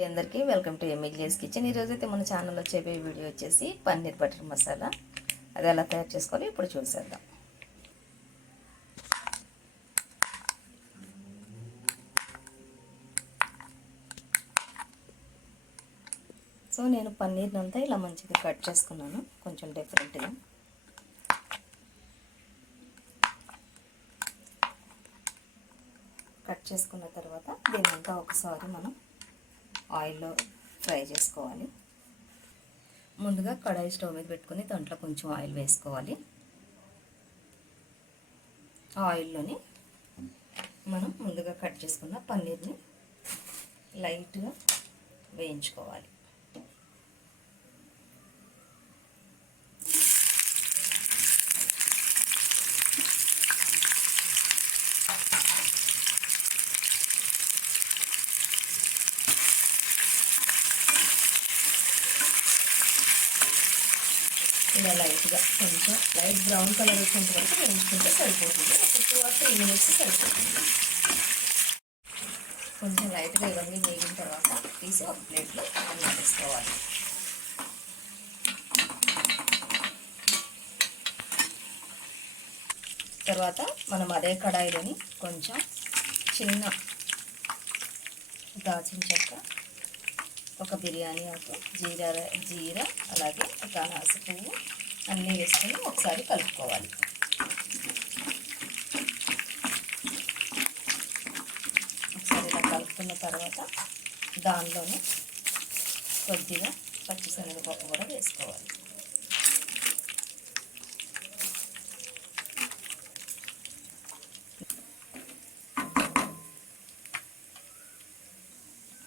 అందరికీ welcome to ఎమ్మిగ్లేస్ kitchen. ఈరోజైతే మన ఛానల్లో చెప్పే వీడియో వచ్చేసి పన్నీర్ బటర్ మసాలా. అది ఎలా తయారు చేసుకోవాలి ఇప్పుడు చూసేద్దాం. సో నేను పన్నీర్ని అంతా ఇలా మంచిగా కట్ చేసుకున్నాను, కొంచెం డిఫరెంట్గా. కట్ చేసుకున్న తర్వాత దీనంతా ఒకసారి మనం ఆయిల్లో ఫ్రై చేసుకోవాలి. ముందుగా కడాయి స్టవ్ మీద పెట్టుకొని దాంట్లో కొంచెం ఆయిల్ వేసుకోవాలి. ఆయిల్లోని మనం ముందుగా కట్ చేసుకున్న పన్నీర్ని లైట్గా వేయించుకోవాలి. ఇలా లైట్గా కొంచెం లైట్ బ్రౌన్ కలర్ వచ్చేంత వరకు వేయించుకుంటే సరిపోతుంది. ఒక 2 or 3 minutes సరిపోతుంది. కొంచెం లైట్గా ఇవన్నీ వేగిన తర్వాత తీసి ఒక ప్లేట్లో వేసుకోవాలి. తర్వాత మనం అదే కడాయిలోని కొంచెం చిన్న దాల్చిన చెక్క, ఒక బిర్యానీ ఆకు, జీరా అలాగే ఒక అనాస పువ్వు అన్నీ వేసుకొని ఒకసారి కలుపుకోవాలి. ఒకసారి ఇలా కలుపుకున్న తర్వాత దానిలోనే కొద్దిగా పచ్చిశనగపప్పు కూడా వేసుకోవాలి.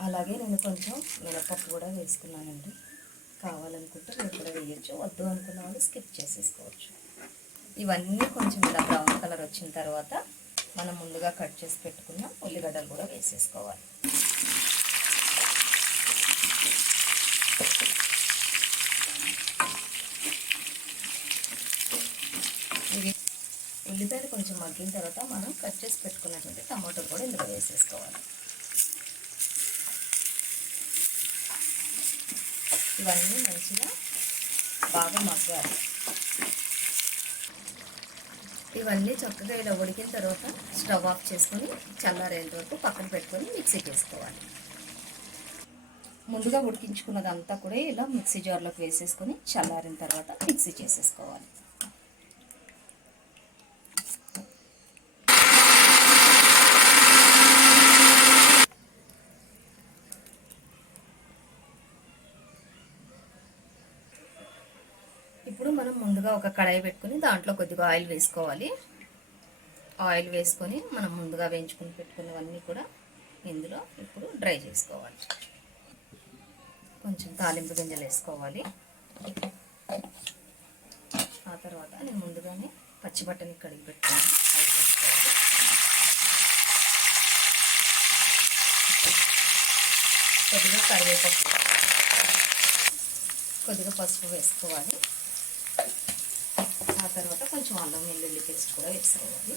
అలాగే నేను కొంచెం మినపప్పు కూడా వేసుకున్నానండి. కావాలనుకుంటే మీరు కూడా వేయచ్చు, వద్దు అనుకున్న వాళ్ళు స్కిప్ చేసేసుకోవచ్చు. ఇవన్నీ కొంచెం ఇలా బ్రౌన్ కలర్ వచ్చిన తర్వాత మనం ముందుగా కట్ చేసి పెట్టుకున్న ఉల్లిగడ్డలు కూడా వేసేసుకోవాలి. ఉల్లిపాయలు కొంచెం మగ్గిన తర్వాత మనం కట్ చేసి పెట్టుకున్నటువంటి టమాటోలు కూడా ఇందులో వేసేసుకోవాలి. ఇవన్నీ మంచిగా బాగా మగ్గాలి. ఇవన్నీ చక్కగా ఇలా ఉడికిన తర్వాత స్టవ్ ఆఫ్ చేసుకొని చల్లారేంత వరకు పక్కన పెట్టుకొని మిక్సీ చేసుకోవాలి. ముందుగా ఉడికించుకున్నదంతా కూడా ఇలా మిక్సీ జార్లోకి వేసేసుకొని చల్లారిన తర్వాత మిక్సీ చేసేసుకోవాలి. ఇప్పుడు మనం ముందుగా ఒక కడాయి పెట్టుకుని దాంట్లో కొద్దిగా ఆయిల్ వేసుకోవాలి. ఆయిల్ వేసుకొని మనం ముందుగా వేయించుకుని పెట్టుకున్నవన్నీ కూడా ఇందులో ఇప్పుడు డ్రై చేసుకోవాలి. కొంచెం తాలింపు గింజలు వేసుకోవాలి. ఆ తర్వాత నేను ముందుగానే పచ్చిబట్టని కడిగి పెట్టుకుని అవి వేసుకోవాలి. కొద్దిగా కరివేపాకు, కొద్దిగా పసుపు వేసుకోవాలి. ఆ తర్వాత కొంచెం అల్లం వెల్లుల్లి పేస్ట్ కూడా వేసుకోవాలి.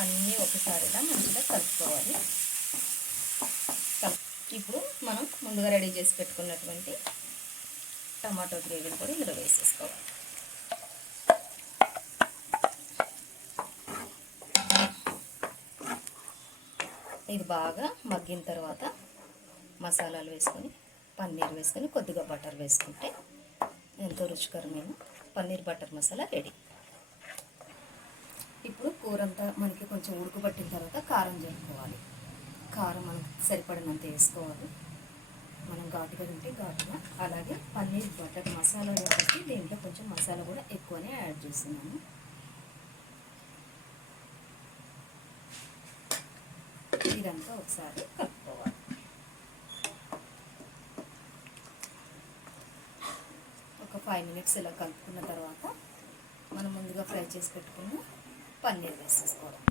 అన్నీ ఒకసారిగా మంచిగా కలుపుకోవాలి. ఇప్పుడు మనం ముందుగా రెడీ చేసి పెట్టుకున్నటువంటి టమాటో గ్రేవీని కూడా ఇందులో వేసేసుకోవాలి. ఇది బాగా మగ్గిన తర్వాత మసాలాలు వేసుకొని పన్నీర్ వేసుకొని కొద్దిగా బటర్ వేసుకుంటే ఎంతో రుచికరమైన పన్నీర్ బటర్ మసాలా రెడీ. ఇప్పుడు కూర అంతా మనకి కొంచెం ఉడకబట్టిన తర్వాత కారం జరుపుకోవాలి. కారం మనకు సరిపడినంత వేసుకోవాలి. మనం ఘాటుగా తింటే ఘాటుగా. అలాగే పన్నీర్ బటర్ మసాలా కాబట్టి దీంట్లో కొంచెం మసాలా కూడా ఎక్కువనే యాడ్ చేస్తున్నాము. ఇదంతా ఒకసారి కలుపుకోవాలి. ఒక 5 minutes ఇలా కలుపుకున్న తర్వాత మనం ముందుగా ఫ్రై చేసి పెట్టుకున్న పన్నీర్ వేసేసుకోవడం.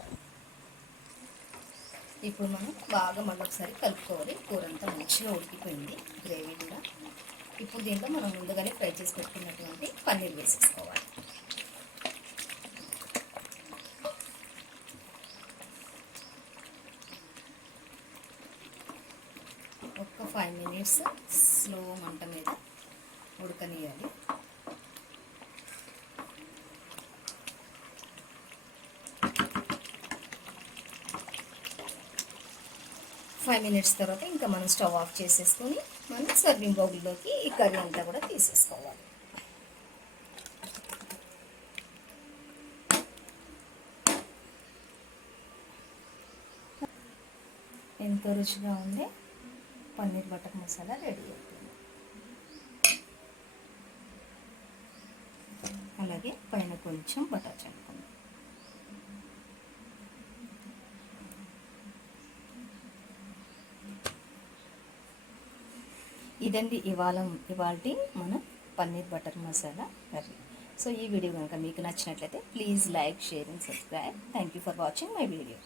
ఇప్పుడు మనం బాగా మళ్ళీ ఒకసారి కలుపుకోవాలి. కూర అంతా మంచిగా ఉడికిపోయింది, గ్రేవీ కూడా. ఇప్పుడు దీంట్లో మనం ముందుగానే ఫ్రై చేసి పెట్టుకున్నటువంటి పన్నీర్ వేసేసుకోవాలి. 5 minutes స్లో మంట మీద ఉడకనియాలి. 5 minutes తర్వాత ఇంకా మనం స్టవ్ ఆఫ్ చేసేసుకొని మనం సర్వింగ్ బౌల్లోకి ఈ కర్రీ అంతా కూడా తీసేసుకోవాలి. ఎంతో రుచిగా ఉండే పన్నీర్ బటర్ మసాలా రెడీ అవుతుంది. అలాగే పైన కొంచెం బటర్ చల్లుకుందాం. ఇదండి ఇవాల్టి మన paneer butter masala curry. So ఈ వీడియో కనుక మీకు నచ్చినట్లయితే please like, share and subscribe. Thank you for watching my video.